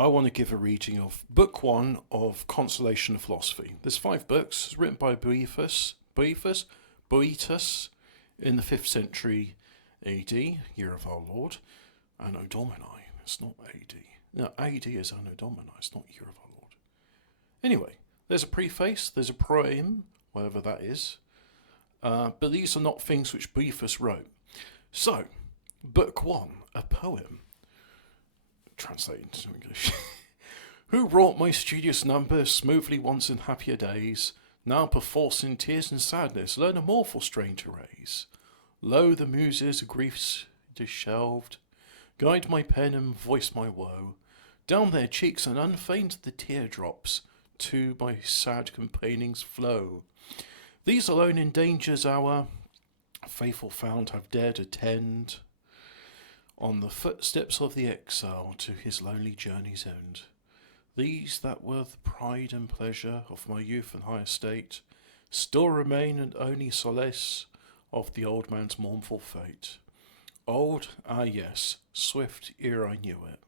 I want to give a reading of Book 1 of Consolation of Philosophy. There's 5 books. It's written by Boetus in the 5th century AD, year of our Lord, Anno Domini. It's not AD. No, AD is Anno Domini. It's not year of our Lord. Anyway, there's a preface, there's a proem, whatever that is. But these are not things which Boetus wrote. So, Book 1, a poem. Translated into English. Who wrought my studious numbers smoothly once in happier days, now perforce in tears and sadness learn a mournful strain to raise. Lo, the muses griefs disshelved, guide my pen and voice my woe. Down their cheeks and unfeigned the teardrops to my sad complainings flow. These alone in danger's hour, faithful found have dared attend on the footsteps of the exile to his lonely journey's end. These that were the pride and pleasure of my youth and high estate still remain and only solace of the old man's mournful fate. Old, ah yes, swift ere I knew it,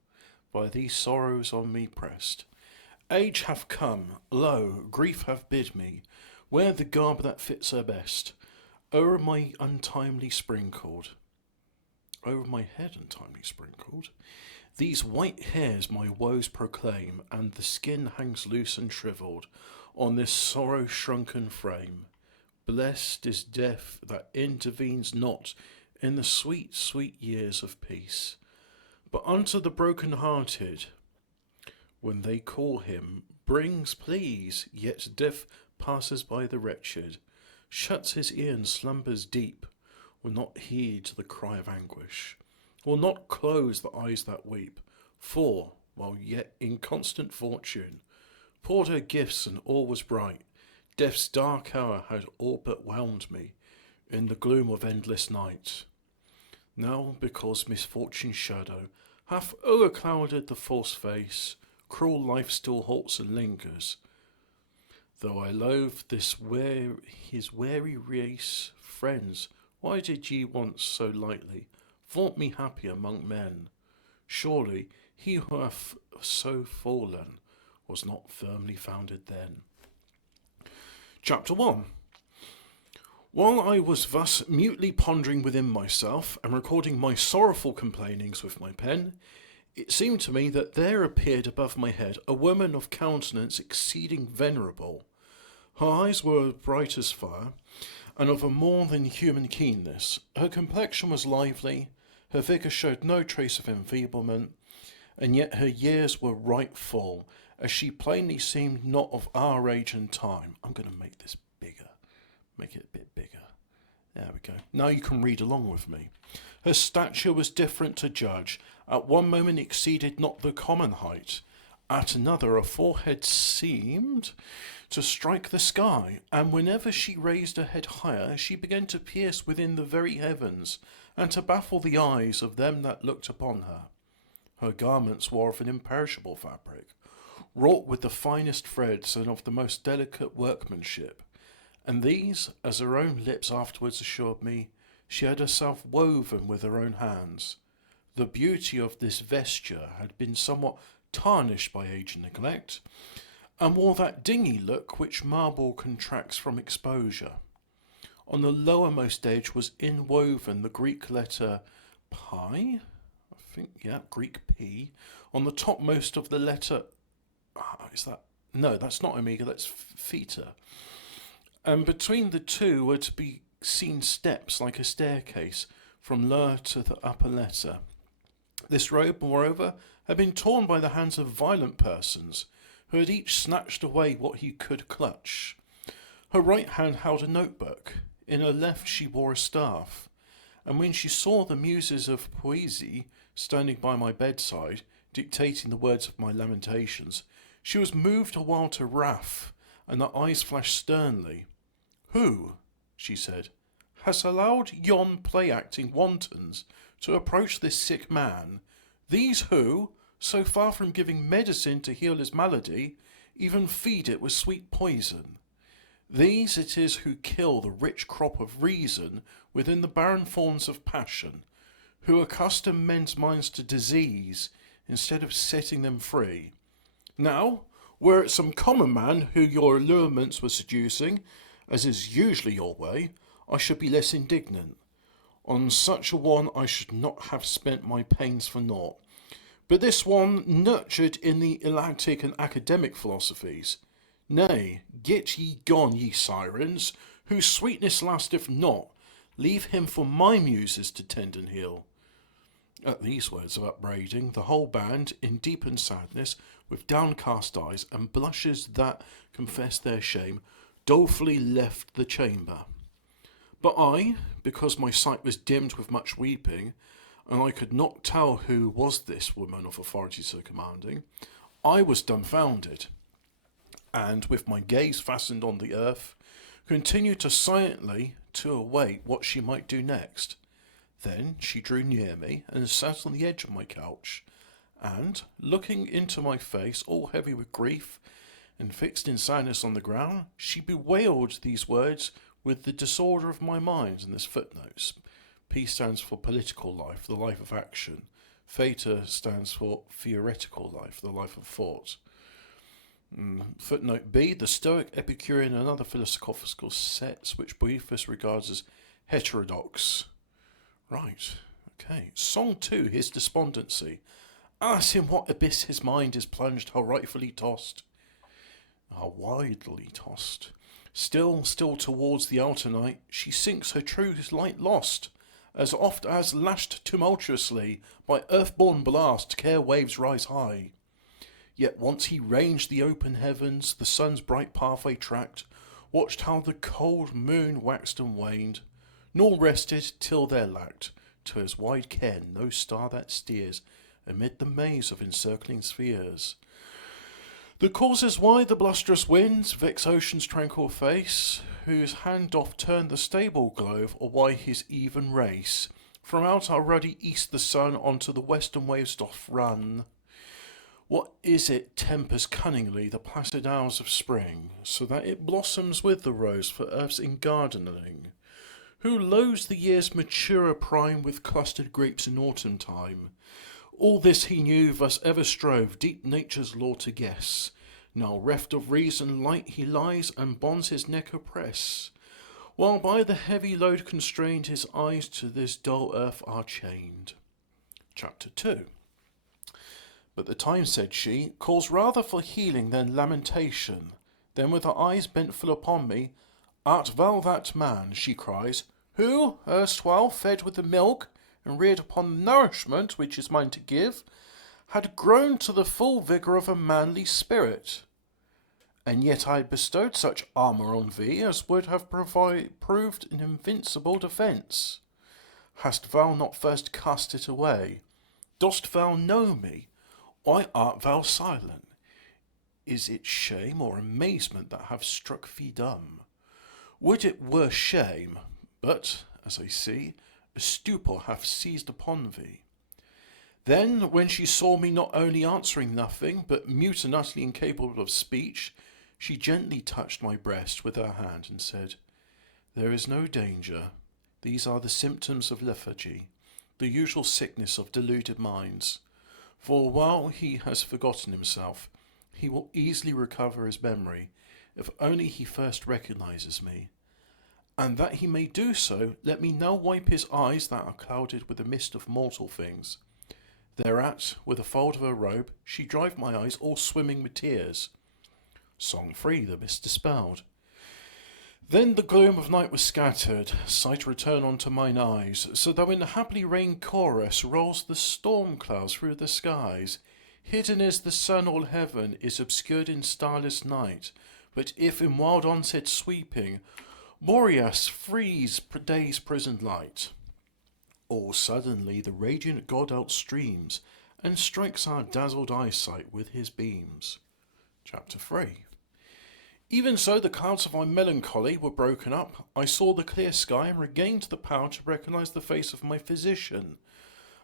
by these sorrows on me pressed. Age hath come, lo, grief hath bid me wear the garb that fits her best. O'er my untimely sprinkled, over my head untimely sprinkled, these white hairs my woes proclaim, and the skin hangs loose and shrivelled on this sorrow-shrunken frame. Blessed is death that intervenes not in the sweet, sweet years of peace, but unto the broken-hearted, when they call him, brings please, yet death passes by the wretched, shuts his ear and slumbers deep, will not heed the cry of anguish, will not close the eyes that weep, for, while yet in constant fortune, poured her gifts and all was bright, death's dark hour had all but whelmed me in the gloom of endless night. Now, because misfortune's shadow hath o'erclouded the false face, cruel life still halts and lingers. Though I loathe his weary race, friends, why did ye once so lightly vaunt me happy among men? Surely he who hath so fallen was not firmly founded then. Chapter 1. While I was thus mutely pondering within myself and recording my sorrowful complainings with my pen, it seemed to me that there appeared above my head a woman of countenance exceeding venerable. Her eyes were bright as fire, and of a more than human keenness. Her complexion was lively, her vigour showed no trace of enfeeblement, and yet her years were right full, as she plainly seemed not of our age and time. I'm going to make this bigger, make it a bit bigger. There we go. Now you can read along with me. Her stature was different to judge. At one moment exceeded not the common height. At another her forehead seemed to strike the sky, and whenever she raised her head higher, she began to pierce within the very heavens, and to baffle the eyes of them that looked upon her. Her garments were of an imperishable fabric, wrought with the finest threads and of the most delicate workmanship, and these, as her own lips afterwards assured me, she had herself woven with her own hands. The beauty of this vesture had been somewhat tarnished by age and neglect, and wore that dingy look which marble contracts from exposure. On the lowermost edge was inwoven the Greek letter pi, Greek P. On the topmost of the letter, that's not omega, that's theta. And between the two were to be seen steps like a staircase from lower to the upper letter. This robe, moreover, had been torn by the hands of violent persons, who had each snatched away what he could clutch. Her right hand held a notebook, in her left she wore a staff, and when she saw the muses of poesy standing by my bedside, dictating the words of my lamentations, she was moved awhile to wrath, and her eyes flashed sternly. Who, she said, has allowed yon play-acting wantons to approach this sick man? These who, so far from giving medicine to heal his malady, even feed it with sweet poison. These it is who kill the rich crop of reason within the barren thorns of passion, who accustom men's minds to disease, instead of setting them free. Now, were it some common man who your allurements were seducing, as is usually your way, I should be less indignant. On such a one I should not have spent my pains for naught. But this one, nurtured in the electic and academic philosophies. Nay, get ye gone, ye sirens, whose sweetness lasteth not. Leave him for my muses to tend and heal. At these words of upbraiding, the whole band, in deepened sadness, with downcast eyes and blushes that confessed their shame, dolefully left the chamber. But I, because my sight was dimmed with much weeping, and I could not tell who was this woman of authority so commanding, I was dumbfounded, and with my gaze fastened on the earth, continued to silently to await what she might do next. Then she drew near me and sat on the edge of my couch, and, looking into my face, all heavy with grief, and fixed in sadness on the ground, she bewailed these words with the disorder of my mind in this footnotes. P stands for political life, the life of action. Theta stands for theoretical life, the life of thought. Footnote B, the Stoic, Epicurean and other philosophical sects which Boethius regards as heterodox. Right, okay. Song 2, his despondency. Ask him what abyss his mind is plunged, how rightfully tossed. How widely tossed. Still towards the outer night, she sinks her true light lost, as oft as lashed tumultuously by earth-born blast, care waves rise high. Yet once he ranged the open heavens, the sun's bright pathway tracked, watched how the cold moon waxed and waned, nor rested till there lacked to his wide ken no star that steers amid the maze of encircling spheres. The causes why the blusterous winds vex ocean's tranquil face, whose hand doth turn the stable globe, or why his even race from out our ruddy east the sun onto the western waves doth run. What is it tempers cunningly the placid hours of spring, so that it blossoms with the rose for earth's engardening? Who loads the year's maturer prime with clustered grapes in autumn time? All this he knew, thus ever strove deep nature's law to guess. Now reft of reason light he lies, and bonds his neck oppress, while by the heavy load constrained his eyes to this dull earth are chained. Chapter 2. But the time, said she, calls rather for healing than lamentation. Then with her eyes bent full upon me, art thou that man, she cries, who, erstwhile fed with the milk, and reared upon the nourishment which is mine to give, had grown to the full vigour of a manly spirit? And yet I had bestowed such armour on thee as would have proved an invincible defence. Hast thou not first cast it away? Dost thou know me? Why art thou silent? Is it shame or amazement that have struck thee dumb? Would it were shame, but, as I see, a stupor hath seized upon thee. Then, when she saw me not only answering nothing, but mute and utterly incapable of speech, she gently touched my breast with her hand and said, There is no danger. These are the symptoms of lethargy, the usual sickness of deluded minds. For while he has forgotten himself, he will easily recover his memory, if only he first recognizes me. And that he may do so, let me now wipe his eyes that are clouded with the mist of mortal things. Thereat, with a fold of her robe, she dried my eyes all swimming with tears. Song 3, the mist dispelled. Then the gloom of night was scattered, sight returned unto mine eyes, so though in the happily rained chorus rolls the storm clouds through the skies, hidden is the sun, all heaven is obscured in starless night, but if in wild onset sweeping, Boreas frees day's prisoned light. All suddenly the radiant god outstreams, and strikes our dazzled eyesight with his beams. Chapter 3. Even so the clouds of my melancholy were broken up. I saw the clear sky and regained the power to recognize the face of my physician.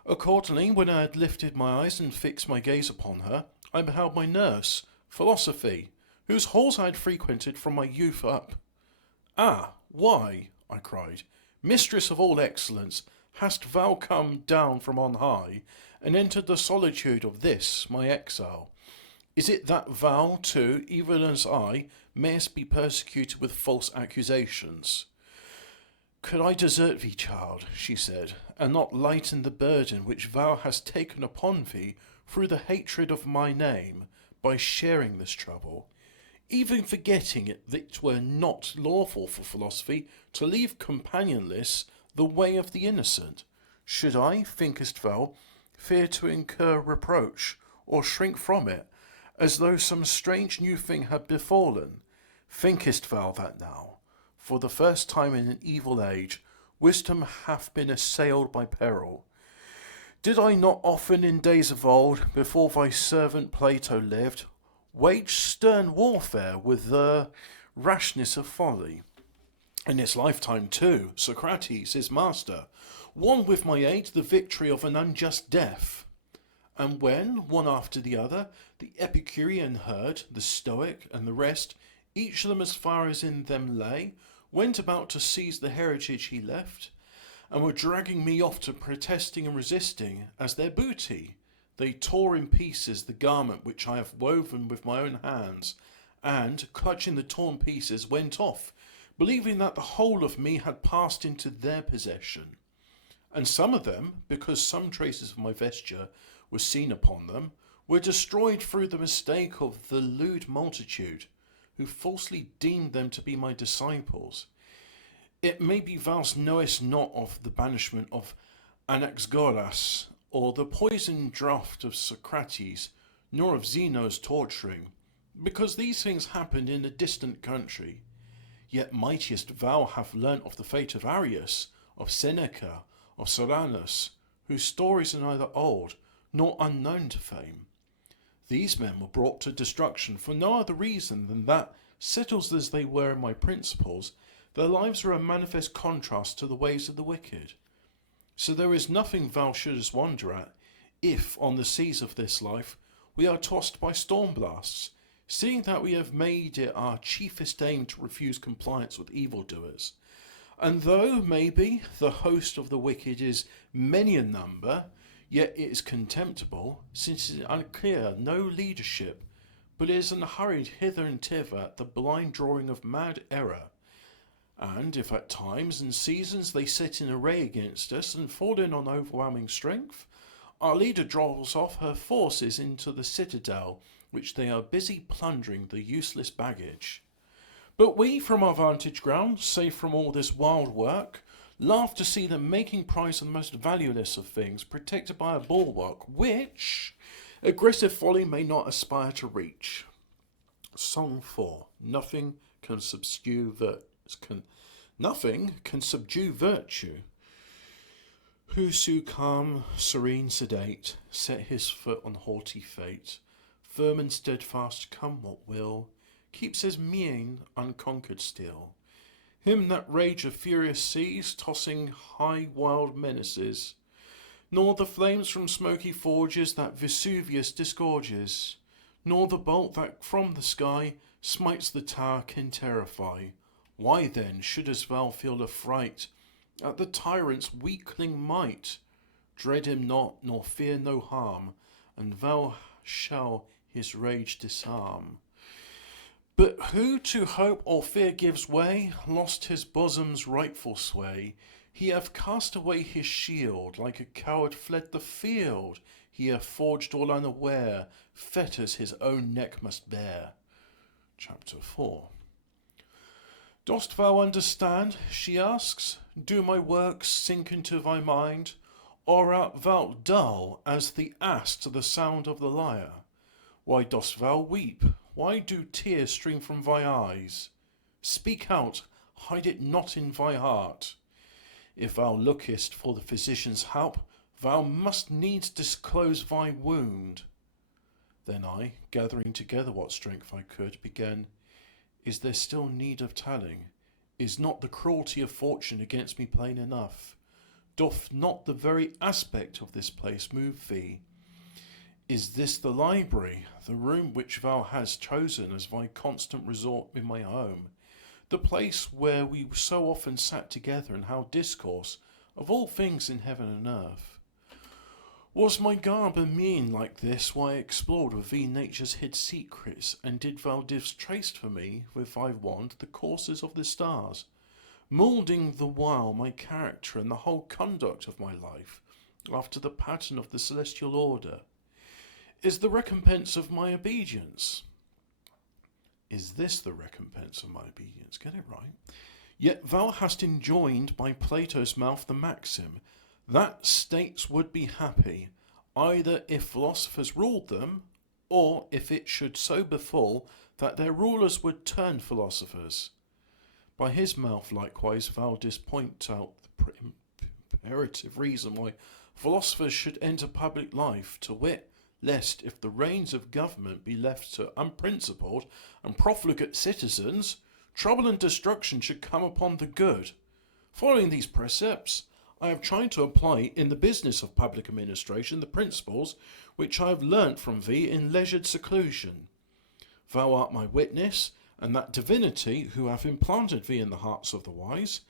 Accordingly, when I had lifted my eyes and fixed my gaze upon her, I beheld my nurse, Philosophy, whose halls I had frequented from my youth up. Ah, why, I cried, mistress of all excellence, hast thou come down from on high, and entered the solitude of this, my exile. Is it that thou, too, even as I, mayest be persecuted with false accusations? Could I desert thee, child, she said, and not lighten the burden which thou hast taken upon thee through the hatred of my name, by sharing this trouble, even forgetting it that it were not lawful for philosophy to leave companionless the way of the innocent? Should I, thinkest thou, fear to incur reproach, or shrink from it, as though some strange new thing had befallen? Thinkest thou that now, for the first time in an evil age, wisdom hath been assailed by peril? Did I not often in days of old, before thy servant Plato lived, wage stern warfare with the rashness of folly? In his lifetime too, Socrates, his master, won with my aid the victory of an unjust death. And when, one after the other, the Epicurean herd, the Stoic, and the rest, each of them as far as in them lay, went about to seize the heritage he left, and were dragging me off to protesting and resisting as their booty, they tore in pieces the garment which I have woven with my own hands, and, clutching the torn pieces, went off, believing that the whole of me had passed into their possession. And some of them, because some traces of my vesture were seen upon them, were destroyed through the mistake of the lewd multitude, who falsely deemed them to be my disciples. It may be thou knowest not of the banishment of Anaxagoras, or the poisoned draught of Socrates, nor of Zeno's torturing, because these things happened in a distant country. Yet mightiest thou have learnt of the fate of Arius, of Seneca, of Soranus, whose stories are neither old nor unknown to fame. These men were brought to destruction for no other reason than that, settled as they were in my principles, their lives were a manifest contrast to the ways of the wicked. So there is nothing thou shouldest wonder at, if, on the seas of this life, we are tossed by storm blasts, seeing that we have made it our chiefest aim to refuse compliance with evildoers. And though, maybe, the host of the wicked is many in number, yet it is contemptible, since it is unclear no leadership, but is unhurried hither and thither at the blind drawing of mad error. And if at times and seasons they sit in array against us and fall in on overwhelming strength, our leader draws off her forces into the citadel, which they are busy plundering the useless baggage. But we, from our vantage ground, safe from all this wild work, laugh to see them making prize of the most valueless of things, protected by a bulwark which aggressive folly may not aspire to reach. Song 4. Nothing can subdue virtue. Whoso calm, serene, sedate, set his foot on haughty fate, firm and steadfast, come what will, keeps his mien unconquered still. Him that rage of furious seas, tossing high wild menaces, nor the flames from smoky forges that Vesuvius disgorges, nor the bolt that from the sky smites the tower can terrify. Why then shouldest thou feel affright at the tyrant's weakling might? Dread him not, nor fear no harm, and thou shalt his rage disarm. But who to hope or fear gives way, lost his bosom's rightful sway. He hath cast away his shield, like a coward fled the field. He hath forged all unaware, fetters his own neck must bear. Chapter 4. Dost thou understand, she asks, do my works sink into thy mind, or art thou dull as the ass to the sound of the lyre? Why dost thou weep? Why do tears stream from thy eyes? Speak out, hide it not in thy heart. If thou lookest for the physician's help, thou must needs disclose thy wound. Then I, gathering together what strength I could, began, is there still need of telling? Is not the cruelty of fortune against me plain enough? Doth not the very aspect of this place move thee? Is this the library, the room which thou hast chosen as thy constant resort in my home, the place where we so often sat together and held discourse of all things in heaven and earth? Was my garb and mien like this why I explored with thee nature's hid secrets, and did thou distrace for me with thy wand the courses of the stars, moulding the while my character and the whole conduct of my life after the pattern of the celestial order? Is the recompense of my obedience? Is this the recompense of my obedience? Get it right. Yet thou hast enjoined by Plato's mouth the maxim, that states would be happy, either if philosophers ruled them, or if it should so befall that their rulers would turn philosophers. By his mouth likewise thou didst point out the imperative reason why philosophers should enter public life, to wit, lest if the reins of government be left to unprincipled and profligate citizens, trouble and destruction should come upon the good. Following these precepts, I have tried to apply in the business of public administration the principles which I have learnt from thee in leisured seclusion. Thou art my witness, and that divinity who hath implanted thee in the hearts of the wise,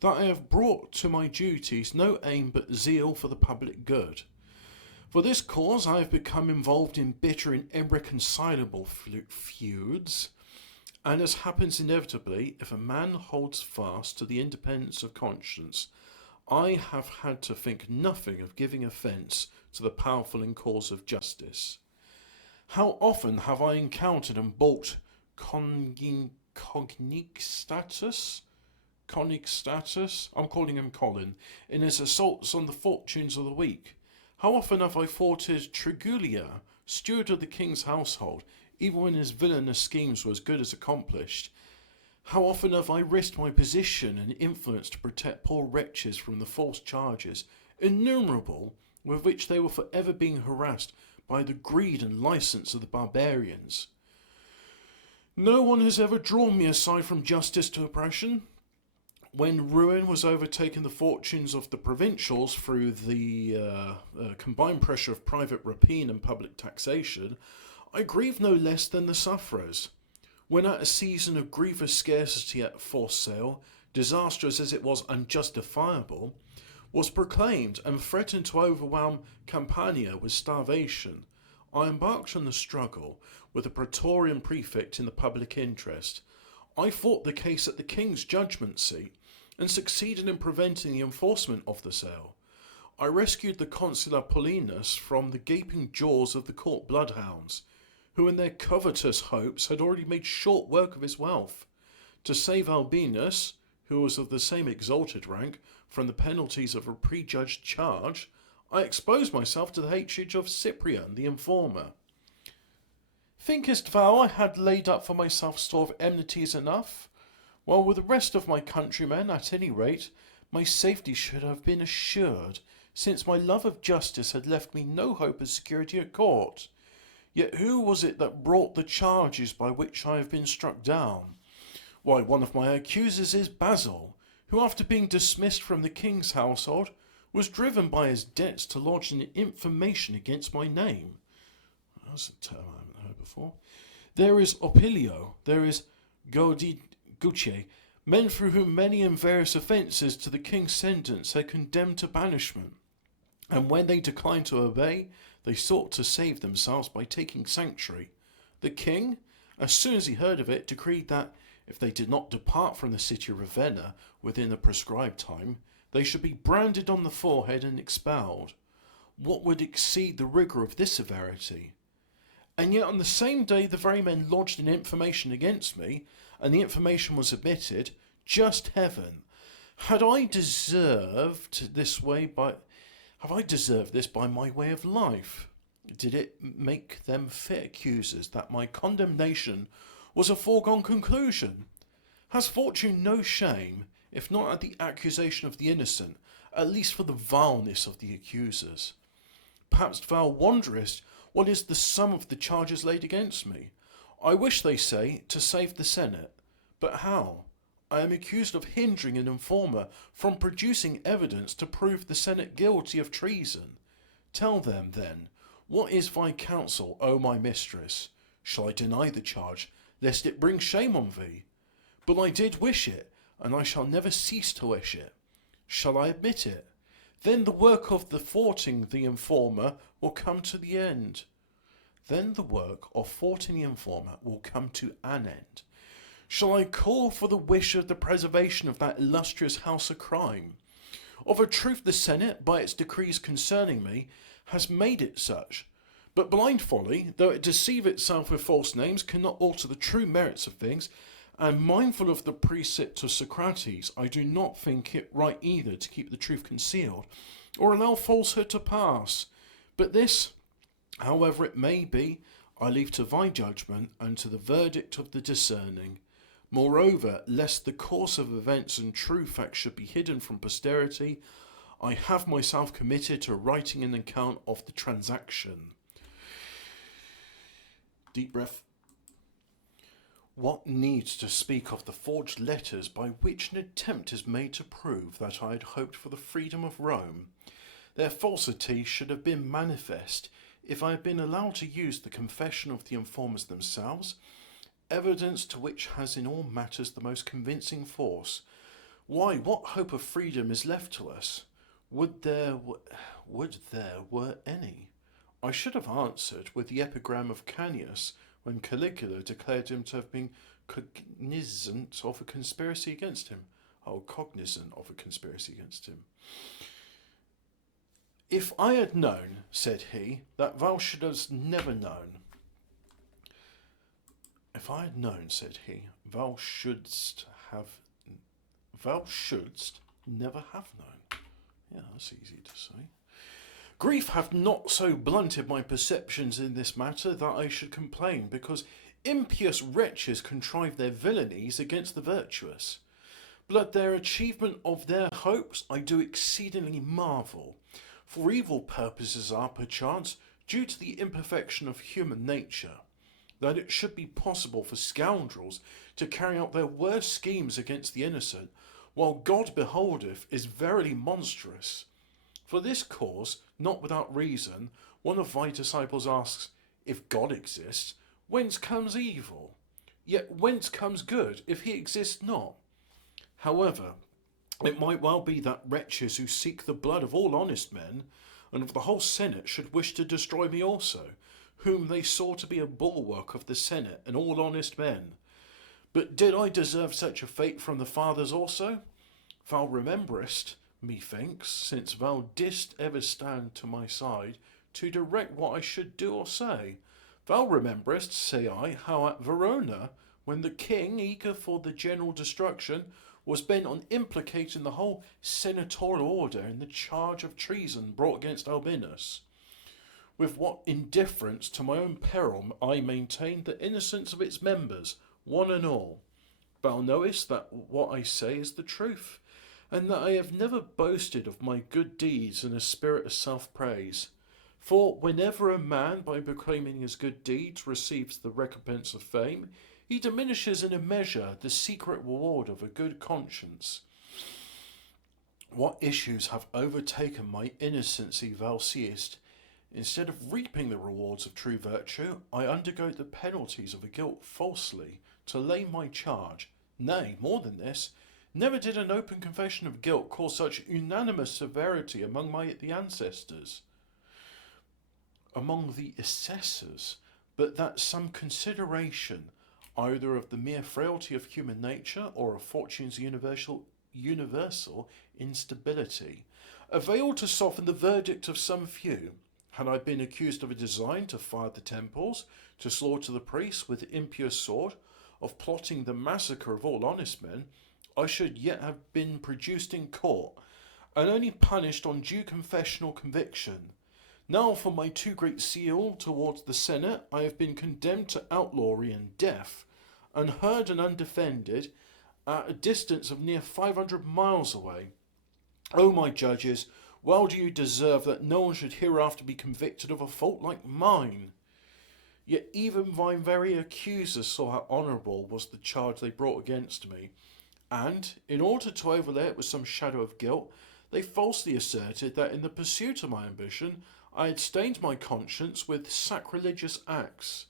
that I have brought to my duties no aim but zeal for the public good. For this cause I have become involved in bitter and irreconcilable feuds, and as happens inevitably if a man holds fast to the independence of conscience, I have had to think nothing of giving offence to the powerful in cause of justice. How often have I encountered and balked Cognigstatus, I'm calling him Colin, in his assaults on the fortunes of the weak? How often have I thwarted Trigulia, steward of the king's household, even when his villainous schemes were as good as accomplished? How often have I risked my position and influence to protect poor wretches from the false charges, innumerable, with which they were for ever being harassed by the greed and license of the barbarians? No one has ever drawn me aside from justice to oppression. When ruin was overtaking the fortunes of the provincials through the combined pressure of private rapine and public taxation, I grieved no less than the sufferers. When at a season of grievous scarcity at forced sale, disastrous as it was unjustifiable, was proclaimed and threatened to overwhelm Campania with starvation, I embarked on the struggle with the Praetorian prefect in the public interest. I fought the case at the king's judgment seat and succeeded in preventing the enforcement of the sale. I rescued the consular Paulinus from the gaping jaws of the court bloodhounds, who in their covetous hopes had already made short work of his wealth. To save Albinus, who was of the same exalted rank, from the penalties of a prejudged charge, I exposed myself to the hatred of Cyprian, the informer. Thinkest thou I had laid up for myself store of enmities enough? While with the rest of my countrymen, at any rate, my safety should have been assured, since my love of justice had left me no hope of security at court. Yet who was it that brought the charges by which I have been struck down? Why, one of my accusers is Basil, who after being dismissed from the king's household, was driven by his debts to lodge an information against my name. That's a term I haven't heard before. There is Opilio, there is Gucci, men through whom many and various offences to the king's sentence are condemned to banishment, and when they declined to obey, they sought to save themselves by taking sanctuary. The king, as soon as he heard of it, decreed that, if they did not depart from the city of Ravenna within the prescribed time, they should be branded on the forehead and expelled. What would exceed the rigour of this severity? And yet on the same day the very men lodged an information against me, and the information was admitted. Just heaven! Have I deserved this by my way of life? Did it make them fit accusers that my condemnation was a foregone conclusion? Has fortune no shame, if not at the accusation of the innocent, at least for the vileness of the accusers? Perhaps thou wonderest what is the sum of the charges laid against me. I wish, they say, to save the Senate. But how? I am accused of hindering an informer from producing evidence to prove the Senate guilty of treason. Tell them, then, what is thy counsel, O my mistress? Shall I deny the charge, lest it bring shame on thee? But I did wish it, and I shall never cease to wish it. Shall I admit it? Then the work of the thwarting the informer will come to the end. Then the work of thwarting the informer will come to an end. Shall I call for the wish of the preservation of that illustrious house of crime? Of a truth the Senate, by its decrees concerning me, has made it such. But blind folly, though it deceive itself with false names, cannot alter the true merits of things, and mindful of the precept of Socrates, I do not think it right either to keep the truth concealed, or allow falsehood to pass. But this, however it may be, I leave to thy judgment and to the verdict of the discerning. Moreover, lest the course of events and true facts should be hidden from posterity, I have myself committed to writing an account of the transaction. Deep breath. What needs to speak of the forged letters by which an attempt is made to prove that I had hoped for the freedom of Rome? Their falsity should have been manifest if I had been allowed to use the confession of the informers themselves, evidence to which has in all matters the most convincing force. Why, what hope of freedom is left to us? Would there were any? I should have answered with the epigram of Canius, when Caligula declared him to have been cognizant of a conspiracy against him. Oh, cognizant of a conspiracy against him. If I had known, said he, that thou shouldst never known. If I had known, said he, thou shouldst never have known. Yeah, that's easy to say. Grief hath not so blunted my perceptions in this matter that I should complain, because impious wretches contrive their villainies against the virtuous. But at their achievement of their hopes I do exceedingly marvel, for evil purposes are perchance due to the imperfection of human nature, that it should be possible for scoundrels to carry out their worst schemes against the innocent, while God beholdeth, is verily monstrous. For this cause, not without reason, one of thy disciples asks, if God exists, whence comes evil? Yet whence comes good, if he exists not? However, it might well be that wretches who seek the blood of all honest men, and of the whole Senate, should wish to destroy me also, whom they saw to be a bulwark of the Senate and all honest men. But did I deserve such a fate from the fathers also? Thou rememberest, methinks, since thou didst ever stand to my side, to direct what I should do or say. Thou rememberest, say I, how at Verona, when the king, eager for the general destruction, was bent on implicating the whole senatorial order in the charge of treason brought against Albinus, with what indifference to my own peril I maintained the innocence of its members, one and all. Thou knowest that what I say is the truth, and that I have never boasted of my good deeds in a spirit of self-praise. For whenever a man, by proclaiming his good deeds, receives the recompense of fame, he diminishes in a measure the secret reward of a good conscience. What issues have overtaken my innocency thou seest. Instead of reaping the rewards of true virtue, I undergo the penalties of a guilt falsely to lay my charge. Nay, more than this, never did an open confession of guilt cause such unanimous severity among the ancestors, among the assessors, but that some consideration, either of the mere frailty of human nature or of fortune's universal instability, availed to soften the verdict of some few. Had I been accused of a design to fire the temples, to slaughter the priests with impious sword, of plotting the massacre of all honest men, I should yet have been produced in court, and only punished on due confession or conviction. Now for my too great zeal towards the Senate, I have been condemned to outlawry and death, unheard and undefended, at a distance of near 500 miles away. O my judges, well do you deserve that no one should hereafter be convicted of a fault like mine. Yet even my very accusers saw how honourable was the charge they brought against me, and, in order to overlay it with some shadow of guilt, they falsely asserted that in the pursuit of my ambition I had stained my conscience with sacrilegious acts,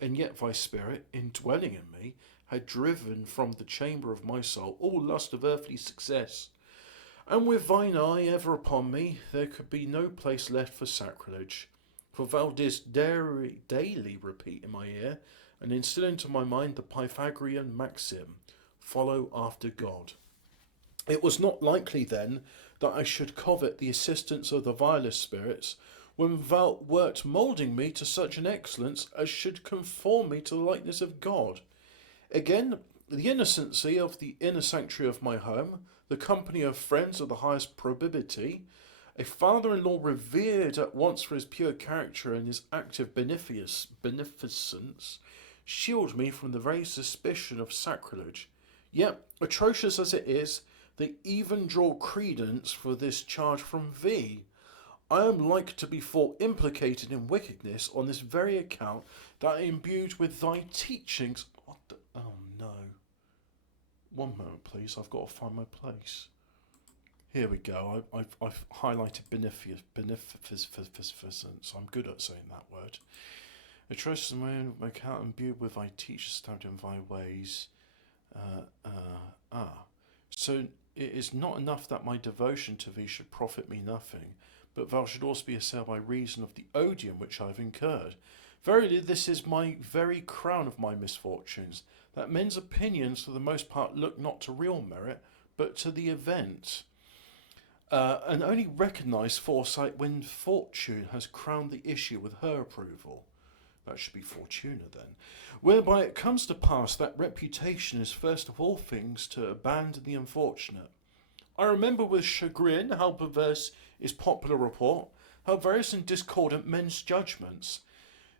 and yet thy spirit, indwelling in me, had driven from the chamber of my soul all lust of earthly success, And with thine eye ever upon me, there could be no place left for sacrilege. For thou didst daily repeat in my ear, and instill into my mind the Pythagorean maxim, follow after God. It was not likely then that I should covet the assistance of the vilest spirits, when thou wert moulding me to such an excellence as should conform me to the likeness of God. Again, the innocency of the inner sanctuary of my home, the company of friends of the highest probity, a father-in-law revered at once for his pure character and his active beneficence, shield me from the very suspicion of sacrilege. Yet, atrocious as it is, they even draw credence for this charge from thee. I am like to be thought implicated in wickedness on this very account that I am imbued with thy teachings. What the? Oh no. One moment, please. I've got to find my place. Here we go. I've highlighted beneficence. I'm good at saying that word. Atrocious in my own account imbued with thy teachers stabbed in thy ways. So it is not enough that my devotion to thee should profit me nothing, but thou should also be assailed by reason of the odium which I have incurred. Verily, this is my very crown of my misfortunes, that men's opinions for the most part look not to real merit, but to the event, and only recognise foresight when fortune has crowned the issue with her approval. That should be Fortuna then. Whereby it comes to pass that reputation is first of all things to abandon the unfortunate. I remember with chagrin how perverse is popular report, how various and discordant men's judgments.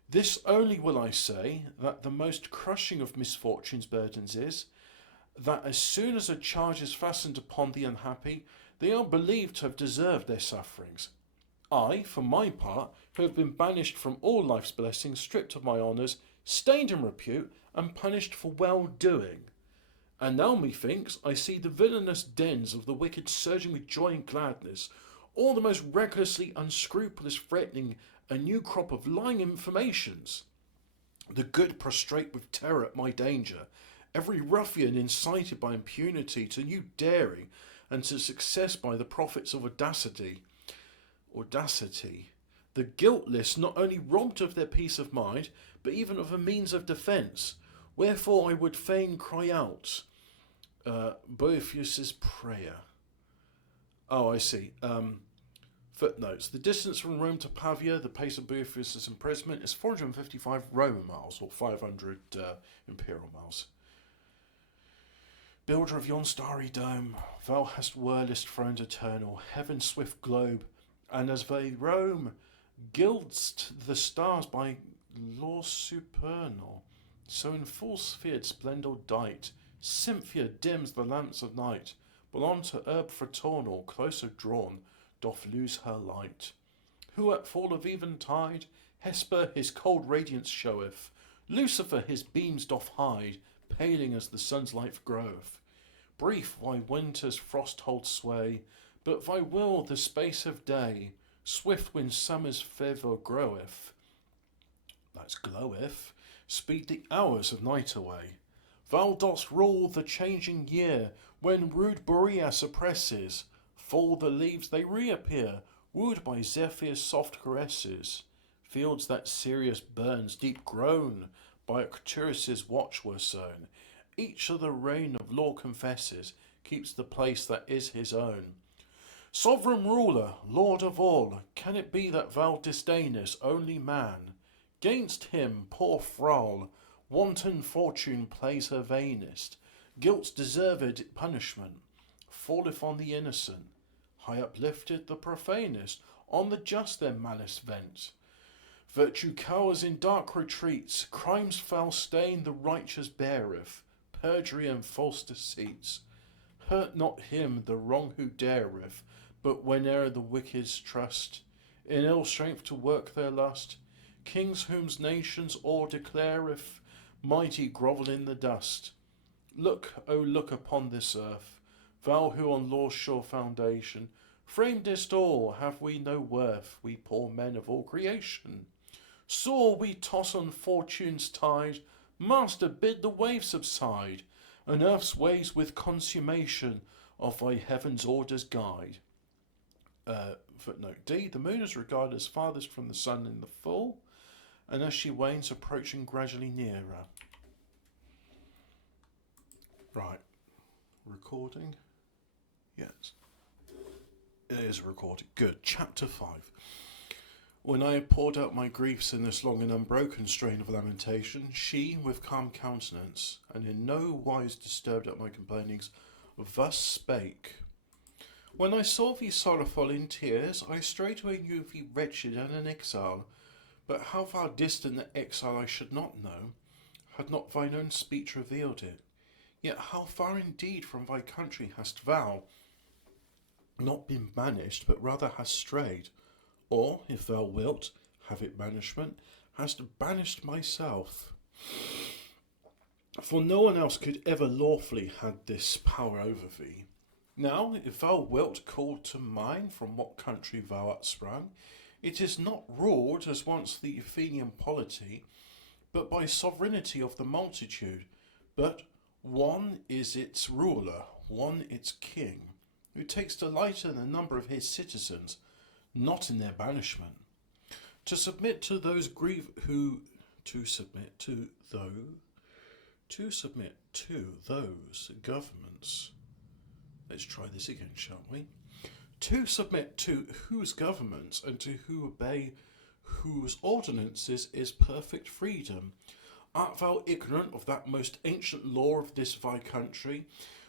This only will I say, that the most crushing of misfortune's burdens is, that as soon as a charge is fastened upon the unhappy, they are believed to have deserved their sufferings. I, for my part, who have been banished from all life's blessings, stripped of my honours, stained in repute, and punished for well-doing. And now, methinks, I see the villainous dens of the wicked surging with joy and gladness, all the most recklessly unscrupulous threatening a new crop of lying informations. The good prostrate with terror at my danger, every ruffian incited by impunity to new daring, and to success by the profits of audacity. The guiltless not only robbed of their peace of mind, but even of a means of defence. Wherefore I would fain cry out, Boethius's prayer. Oh, I see. Footnotes. The distance from Rome to Pavia, the pace of Boethius's imprisonment, is 455 Roman miles, or 500 imperial miles. Builder of yon starry dome, thou hast whirlest thrones eternal, heaven's swift globe, and as they roam, gild'st the stars by law supernal. So in full sphered splendour dight, Cynthia dims the lamps of night, while on to herb fraternal, closer drawn, doth lose her light. Who at fall of eventide, Hesper his cold radiance showeth, Lucifer his beams doth hide, paling as the sun's light groweth. Brief thy winter's frost holds sway, but thy will the space of day, swift when summer's fever groweth, that's gloweth, speed the hours of night away. Thou dost rule the changing year, when rude Boreas oppresses, fall the leaves they reappear, wooed by Zephyr's soft caresses. Fields that Sirius burns deep grown, by Arcturus' watch were sown. Each of the reign of law confesses, keeps the place that is his own. Sovereign ruler, lord of all, can it be that thou disdainest only man? Gainst him, poor thrall, wanton fortune plays her vainest. Guilt's deserved punishment falleth on the innocent. High uplifted the profanest, on the just their malice vent. Virtue cowers in dark retreats, crime's foul stain the righteous beareth, perjury and false deceits. Hurt not him the wrong who dareth, but whene'er the wicked's trust in ill strength to work their lust, kings whom nations awe declareth, mighty grovel in the dust. Look, O look upon this earth, thou who on law's sure foundation framedest all, have we no worth, we poor men of all creation? Sore we toss on fortune's tide, Master, bid the waves subside, and earth's ways with consummation of thy heaven's orders guide. Footnote D. The moon is regarded as farthest from the sun in the full, and as she wanes, approaching gradually nearer. Right. Recording? Yes. It is recorded. Good. Chapter 5. When I had poured out my griefs in this long and unbroken strain of lamentation, she, with calm countenance, and in no wise disturbed at my complainings, thus spake. When I saw thee sorrowful in tears, I straightway knew thee wretched and an exile. But how far distant the exile I should not know, had not thine own speech revealed it. Yet how far indeed from thy country hast thou not been banished, but rather hast strayed, or, if thou wilt have it banishment, hast banished myself. For no one else could ever lawfully had this power over thee. Now, if thou wilt call to mind from what country thou art sprung, it is not ruled as once the Athenian polity, but by sovereignty of the multitude. But one is its ruler, one its king, who takes delight in the number of his citizens, not in their banishment. To submit to those governments. Let's try this again, shall we? To submit to whose governments and to who obey whose ordinances is perfect freedom. Art thou ignorant of that most ancient law of this thy country,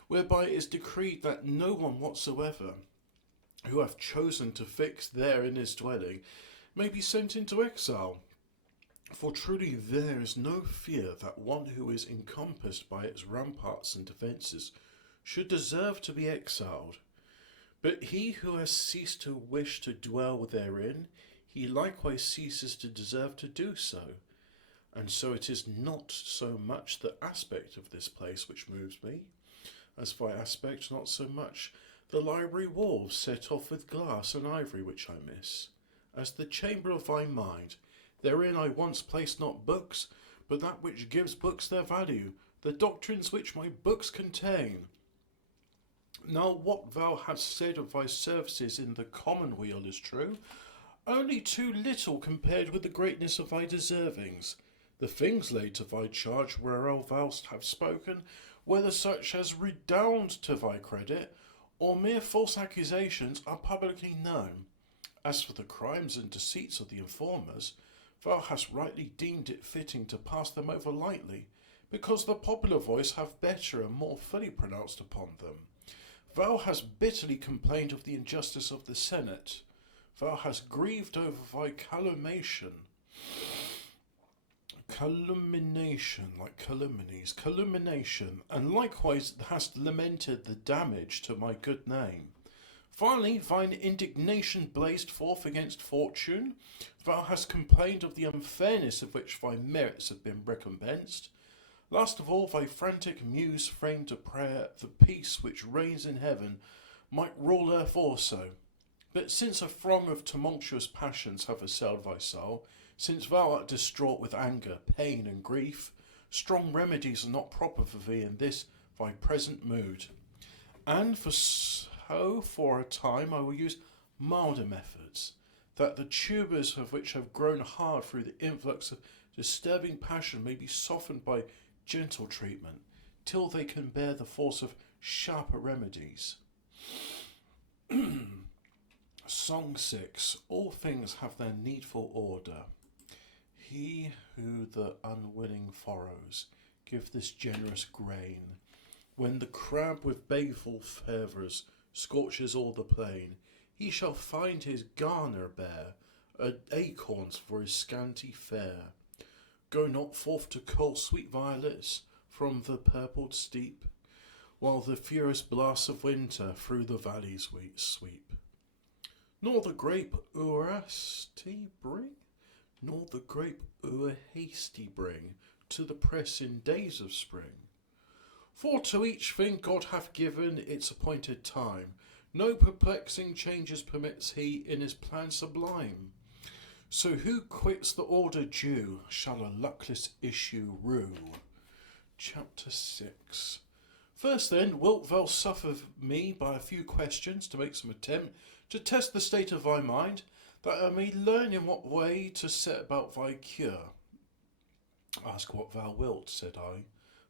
whereby it is decreed that no one whatsoever who hath chosen to fix therein his dwelling may be sent into exile? For truly there is no fear that one who is encompassed by its ramparts and defences should deserve to be exiled. But he who has ceased to wish to dwell therein, he likewise ceases to deserve to do so. And so it is not so much the aspect of this place which moves me, as by aspect not so much the library walls set off with glass and ivory which I miss, as the chamber of thy mind. Therein I once placed not books, but that which gives books their value, the doctrines which my books contain. Now what thou hast said of thy services in the commonweal is true, only too little compared with the greatness of thy deservings. The things laid to thy charge whereof thou hast spoken, whether such as redound to thy credit, or mere false accusations, are publicly known. As for the crimes and deceits of the informers, thou hast rightly deemed it fitting to pass them over lightly, because the popular voice hath better and more fully pronounced upon them. Thou hast bitterly complained of the injustice of the Senate. Thou hast grieved over thy calumniation, like calumnies, and likewise hast lamented the damage to my good name. Finally, thine indignation blazed forth against fortune. Thou hast complained of the unfairness of which thy merits have been recompensed. Last of all, thy frantic muse framed a prayer the peace which reigns in heaven might rule earth also. But since a throng of tumultuous passions have assailed thy soul, since thou art distraught with anger, pain, and grief, strong remedies are not proper for thee in this thy present mood. And for a time I will use milder methods, that the tubers of which have grown hard through the influx of disturbing passion may be softened by gentle treatment, till they can bear the force of sharper remedies. Song 6. All things have their needful order. He who the unwilling furrows, give this generous grain. When the crab with baleful fervours scorches all the plain, he shall find his garner bare, acorns for his scanty fare. Go not forth to cull sweet violets from the purpled steep, while the furious blasts of winter through the valleys sweep. Nor the grape o'er hasty bring to the press in days of spring. For to each thing God hath given its appointed time, no perplexing changes permits he in his plan sublime. So who quits the order due shall a luckless issue rue. Chapter 6. First then, wilt thou suffer me by a few questions to make some attempt to test the state of thy mind, that I may learn in what way to set about thy cure? Ask what thou wilt, said I,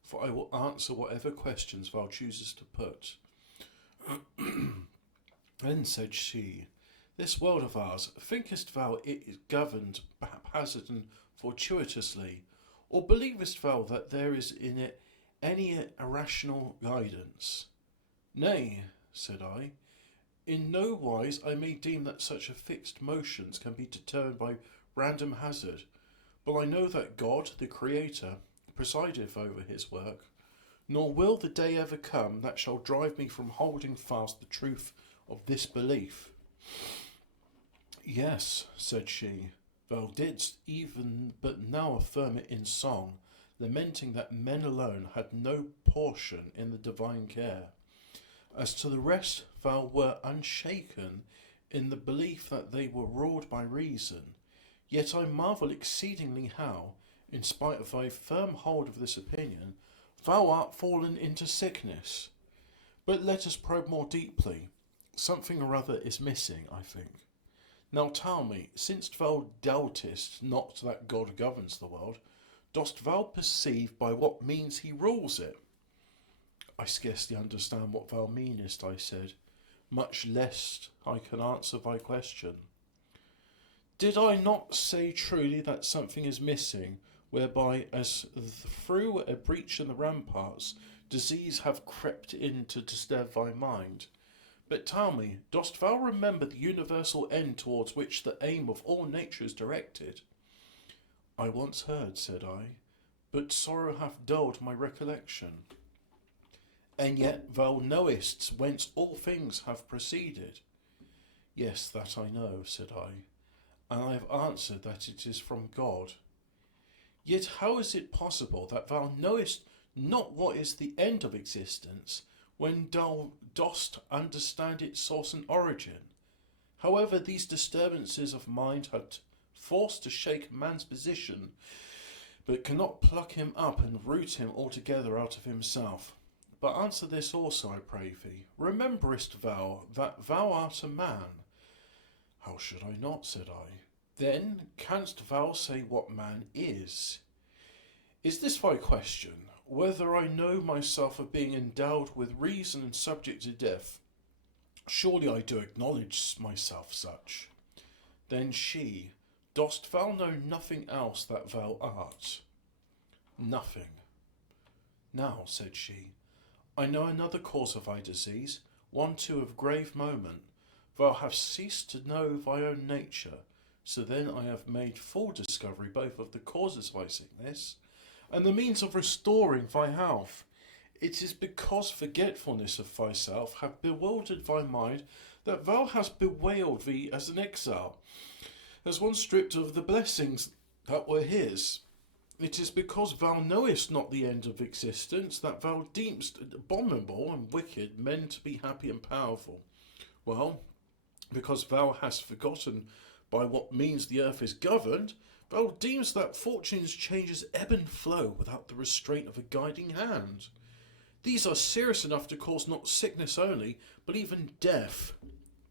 for I will answer whatever questions thou choosest to put. Then said she, This world of ours, thinkest thou it is governed haphazard and fortuitously, or believest thou that there is in it any irrational guidance? Nay, said I, in no wise I may deem that such a fixed motions can be determined by random hazard, but I know that God, the Creator, presideth over his work, nor will the day ever come that shall drive me from holding fast the truth of this belief. Yes, said she, thou didst even but now affirm it in song, lamenting that men alone had no portion in the divine care. As to the rest, thou wert unshaken in the belief that they were ruled by reason. Yet I marvel exceedingly how, in spite of thy firm hold of this opinion, thou art fallen into sickness. But let us probe more deeply. Something or other is missing, I think. Now tell me, since thou doubtest not that God governs the world, dost thou perceive by what means he rules it? I scarcely understand what thou meanest, I said, much less I can answer thy question. Did I not say truly that something is missing, whereby, as through a breach in the ramparts, disease have crept in to disturb thy mind? But tell me, dost thou remember the universal end towards which the aim of all nature is directed? I once heard, said I, but sorrow hath dulled my recollection. And yet thou knowest whence all things have proceeded. Yes, that I know, said I, and I have answered that it is from God. Yet how is it possible that thou knowest not what is the end of existence, when thou dost understand its source and origin? However, these disturbances of mind have forced to shake man's position, but cannot pluck him up and root him altogether out of himself. But answer this also, I pray thee. Rememberest thou that thou art a man? How should I not, said I. Then canst thou say what man is? Is this thy question, whether I know myself of being endowed with reason and subject to death? Surely I do acknowledge myself such. Then she, dost thou know nothing else that thou art? Nothing. Now, said she, I know another cause of thy disease, one too of grave moment. Thou hast ceased to know thy own nature, so then I have made full discovery both of the causes of thy sickness and the means of restoring thy health. It is because forgetfulness of thyself hath bewildered thy mind that thou hast bewailed thee as an exile, as one stripped of the blessings that were his. It is because thou knowest not the end of existence that thou deemst abominable and wicked men to be happy and powerful. Well, because thou hast forgotten by what means the earth is governed, thou deemst that fortune's changes ebb and flow without the restraint of a guiding hand. These are serious enough to cause not sickness only, but even death.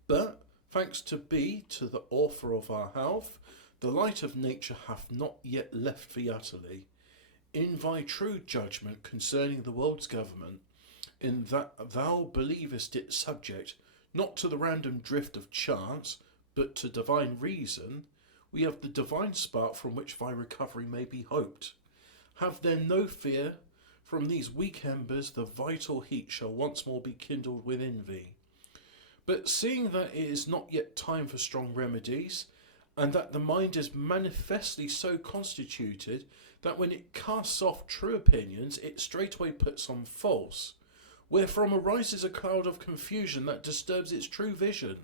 But, thanks be to the author of our health, the light of nature hath not yet left thee utterly. In thy true judgment concerning the world's government, in that thou believest it subject, not to the random drift of chance, but to divine reason, we have the divine spark from which thy recovery may be hoped. Have then no fear, from these weak embers the vital heat shall once more be kindled within thee. But seeing that it is not yet time for strong remedies, and that the mind is manifestly so constituted that when it casts off true opinions it straightway puts on false, wherefrom arises a cloud of confusion that disturbs its true vision,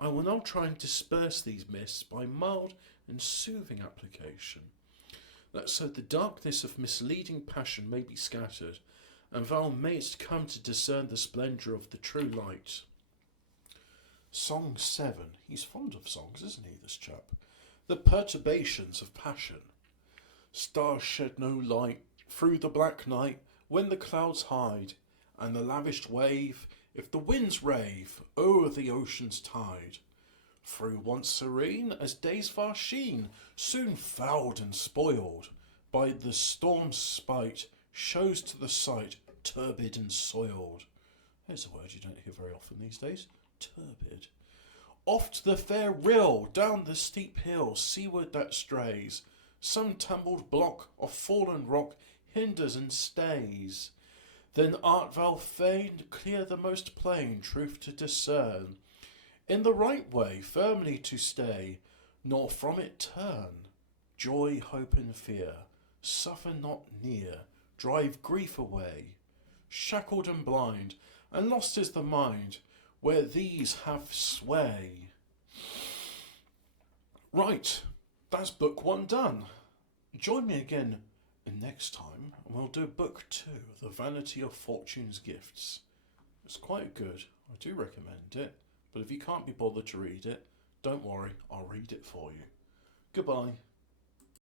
I will now try and disperse these mists by mild and soothing application, that so the darkness of misleading passion may be scattered, and thou mayest come to discern the splendour of the true light. Song 7. He's fond of songs, isn't he, this chap? The perturbations of passion. Stars shed no light through the black night when the clouds hide, and the lavished wave, if the winds rave o'er the ocean's tide, through once serene as day's far sheen, soon fouled and spoiled by the storm's spite, shows to the sight turbid and soiled. There's a word you don't hear very often these days, turbid. Oft the fair rill down the steep hill seaward that strays, some tumbled block of fallen rock hinders and stays. Then art thou fain clear the most plain truth to discern, in the right way firmly to stay, nor from it turn. Joy, hope, and fear suffer not near, drive grief away. Shackled and blind, and lost is the mind where these have sway. Right, that's book 1 done. Join me again next time, and we'll do book 2, The Vanity of Fortune's Gifts. It's quite good. I do recommend it. But if you can't be bothered to read it, don't worry, I'll read it for you. Goodbye.